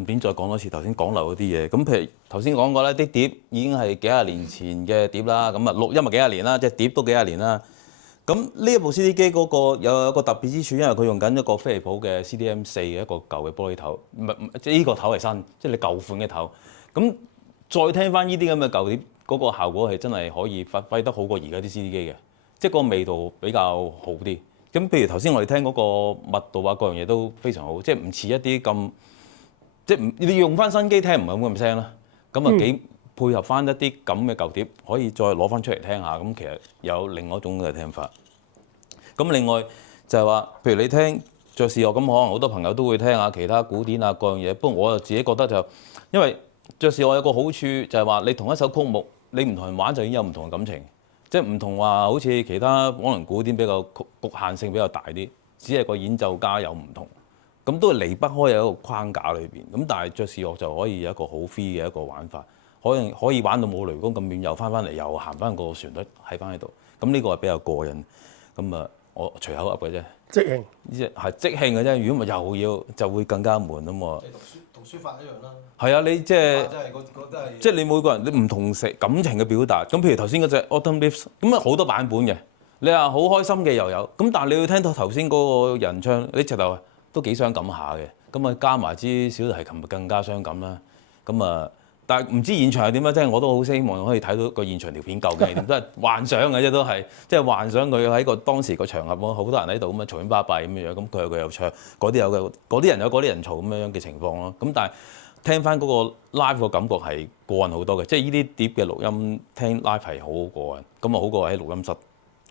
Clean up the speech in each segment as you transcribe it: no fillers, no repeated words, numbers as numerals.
順便再講多次頭先講漏嗰啲嘢。咁譬如頭先講過咧，啲碟已經係幾廿年前嘅碟啦，咁啊錄音咪幾廿年啦，即係碟都幾廿年啦。咁呢一部 CD 機嗰個有一個特別之處，因為佢用緊一個飛利浦嘅 CDM4嘅一個舊嘅玻璃頭，唔係即係呢個頭係新，即係你舊款嘅頭。咁再聽翻呢啲咁嘅舊碟，嗰個效果係真係可以發揮得好過而家啲 CD 機嘅，即係個味道比較好啲。咁譬如頭先我哋聽嗰個密度啊，各樣嘢都非常好，即係唔似一啲咁，即係你用翻新機聽唔係咁聲啦。咁啊幾配合翻一啲咁嘅舊碟，可以再攞翻出嚟聽下。咁其實有另外一種嘅聽法。咁另外就係話，譬如你聽爵士樂，咁可能好多朋友都會聽下其他古典啊各樣嘢。不過我就自己覺得就，因為爵士樂有個好處就係話，你同一首曲目，你唔同人玩就已經有唔同嘅感情。即係唔同話，好似其他可能古典比較局限性比較大啲，只係個演奏家有唔同，咁都係離不開有一個框架裏邊。咁但係爵士樂就可以有一個好 free 嘅一個玩法，可以玩到冇雷公咁遠，又翻嚟，又行翻個旋律喺翻喺度。咁呢個係比較過癮。咁啊，我隨口噏嘅啫。即興，呢隻係即興嘅啫。如果唔係又要就會更加悶啊嘛。同書法一樣啦。係啊，你即係你每個人你唔同感情嘅表達。咁譬如頭先嗰隻 Autumn Leaves，咁啊好多版本嘅。你話好開心嘅又有，咁但係你要聽到頭先嗰個人唱，你直頭都幾傷感下嘅。咁啊加埋支小提琴咪更加傷感啦。咁啊，但係唔知現場係點啊？即係我都好希望可以睇到個現場條片究竟係點，都係幻想嘅啫，都係即係幻想佢喺個當時個場合，好多人喺度咁啊嘈喧巴閉咁樣，咁佢又唱，嗰啲有嘅，嗰啲人有嗰啲人嘈咁樣嘅情況咯。咁但係聽翻嗰個 live 個感覺係過癮好多嘅，即係呢啲碟嘅錄音聽 live 係好過癮，咁啊好過喺錄音室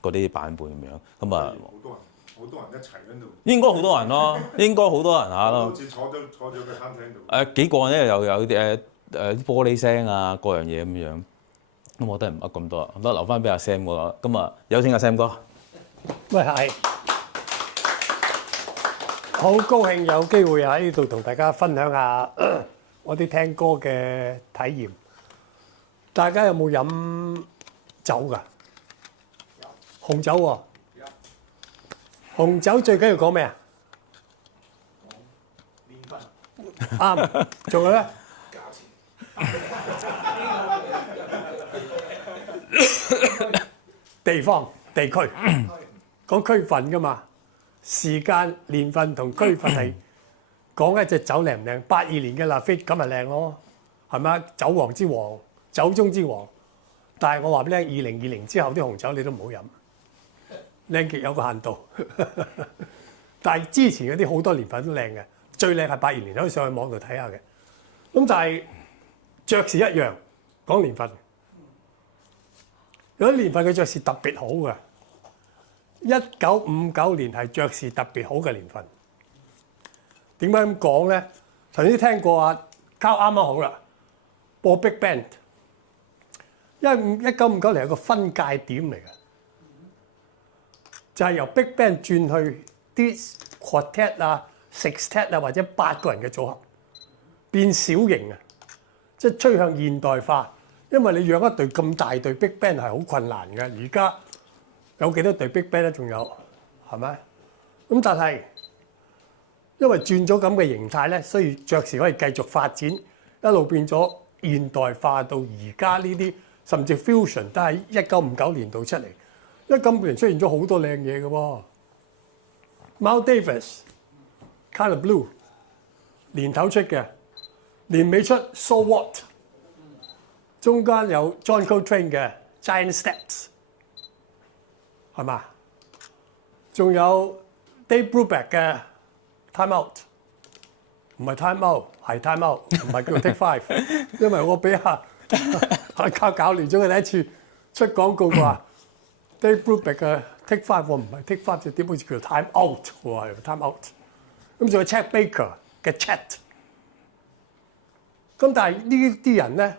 嗰啲版本咁樣。咁啊，好多人一齊喺度，應該好多人咯，應該好多人下咯。好似坐咗個餐廳度。幾過癮咧，又有啲啲玻璃聲啊，各樣嘢咁樣。咁我都係唔噏咁多，得留翻俾阿 Sam 個。咁啊，有請阿 Sam 哥。喂係，好高興有機會喺呢度同大家分享下我啲聽歌嘅體驗。大家有冇飲酒㗎？紅酒喎。紅酒最緊要講咩啊？年份。啱。仲有咧？地方、地區，講區份㗎嘛，時間、年份同區份係講一隻酒靚唔靚。82年嘅拉菲咁咪靚咯，係咪啊？酒王之王，酒中之王。但係我話俾你聽，2020之後啲紅酒你都唔好飲，靚極有個限度。但係之前嗰啲好多年份都靚嘅，最靚係82年，可以上去網度睇下嘅。咁但係爵士一樣講年份。有啲年份嘅爵士特別好嘅，1959年係爵士特別好嘅年份。點解咁講咧？頭先聽過啊，卡啱啱好啦，播 Big Band，因為1959年係個分界點嚟嘅，就係由 Big Band 轉去啲 Quartet 啊、Sextet 啊或者8個人嘅組合，變小型啊，即係趨向現代化。因為你養一隊咁大隊 Big Band 係好困難嘅，而家有幾多隊 Big Band 咧？仲有係咪？咁但係因為轉咗咁嘅形態咧，所以爵士可以繼續發展，一路變咗現代化到而家呢啲，甚至 fusion 都喺1959年度出嚟。1959年出現咗好多靚嘢嘅喎 ，Miles Davis、Kind of Blue 年頭出嘅，年尾出 So What。中間有 John Coltrane 嘅 Giant Steps， 係嘛？仲有 Dave Brubeck 嘅 Time Out， 唔係 Time Out， 係 Time Out， 唔係叫 Take Five， 因為我俾阿搞亂咗佢第一次出廣告話 Dave Brubeck 嘅 Take Five， 我唔係 Take Five 隻碟好似叫 Time Out 喎，係 Time Out。咁仲有 Chet Baker 嘅 Chet， 咁但係呢啲人咧。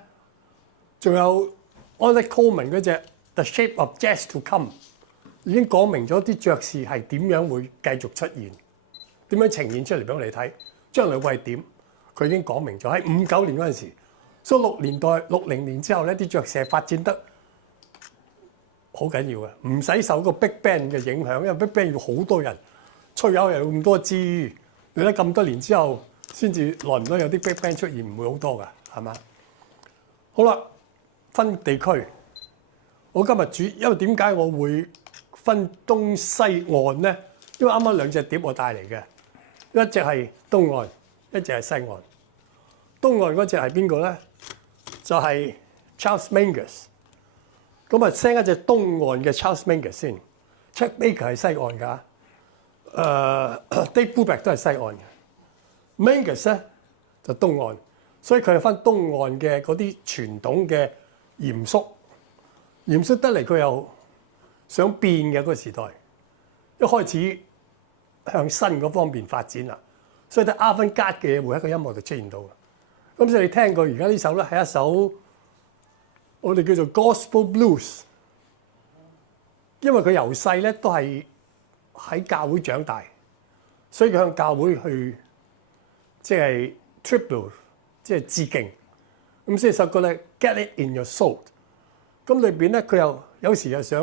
仲有 Ornette Coleman 嗰隻 The Shape of Jazz to Come， 已經講明咗啲爵士係點樣會繼續出現，點樣呈現出嚟俾我哋睇，將來會係點，佢已經講明咗喺59年嗰陣時，所以60年之後咧，啲爵士係發展得好緊要嘅，唔使受個 Big Band 嘅影響，因為 Big Band 要好多人吹口又要咁多支，你睇咁多年之後先至耐唔耐有啲 big band 出現，唔會好多㗎，係嘛？好啦，分地區。我今日因為點解我會分東西岸咧？因為啱啱兩隻碟我帶嚟嘅，一隻係東岸，一隻係西岸。東岸嗰隻係邊個咧？就係 Charles Mingus。咁啊，send 一隻東岸嘅 Charles Mingus 先。Chet Baker 係西岸㗎，Dave Brubeck 都係西岸嘅。Mingus 咧就東岸，所以佢係分東岸嘅嗰啲傳統嘅嚴肅得嚟，佢又想變嘅嗰個時代，一開始向新嗰方面發展啦，所以啲avant-garde嘅嘢會喺個音樂度出現到嘅。咁所以你聽過而家呢首咧係一首我哋叫做 Gospel Blues， 因為佢由細咧都係喺教會長大，所以佢向教會去即係 tribute， 即係致敬。咁所以首歌咧 Get It In Your Soul， 咁裏邊咧佢又有時又想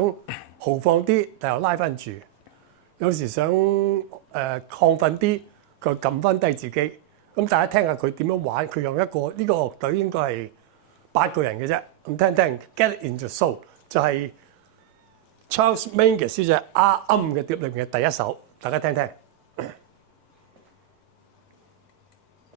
豪放啲，但又拉翻住；有時想亢奮啲，佢又撳翻低自己。咁大家聽下佢點樣玩，佢用一個呢個樂隊應該係8個人嘅啫。咁聽聽 Get It In Your Soul 就係 Charles Mingus 呢隻 R 嘅碟裏面嘅第一首，大家聽聽。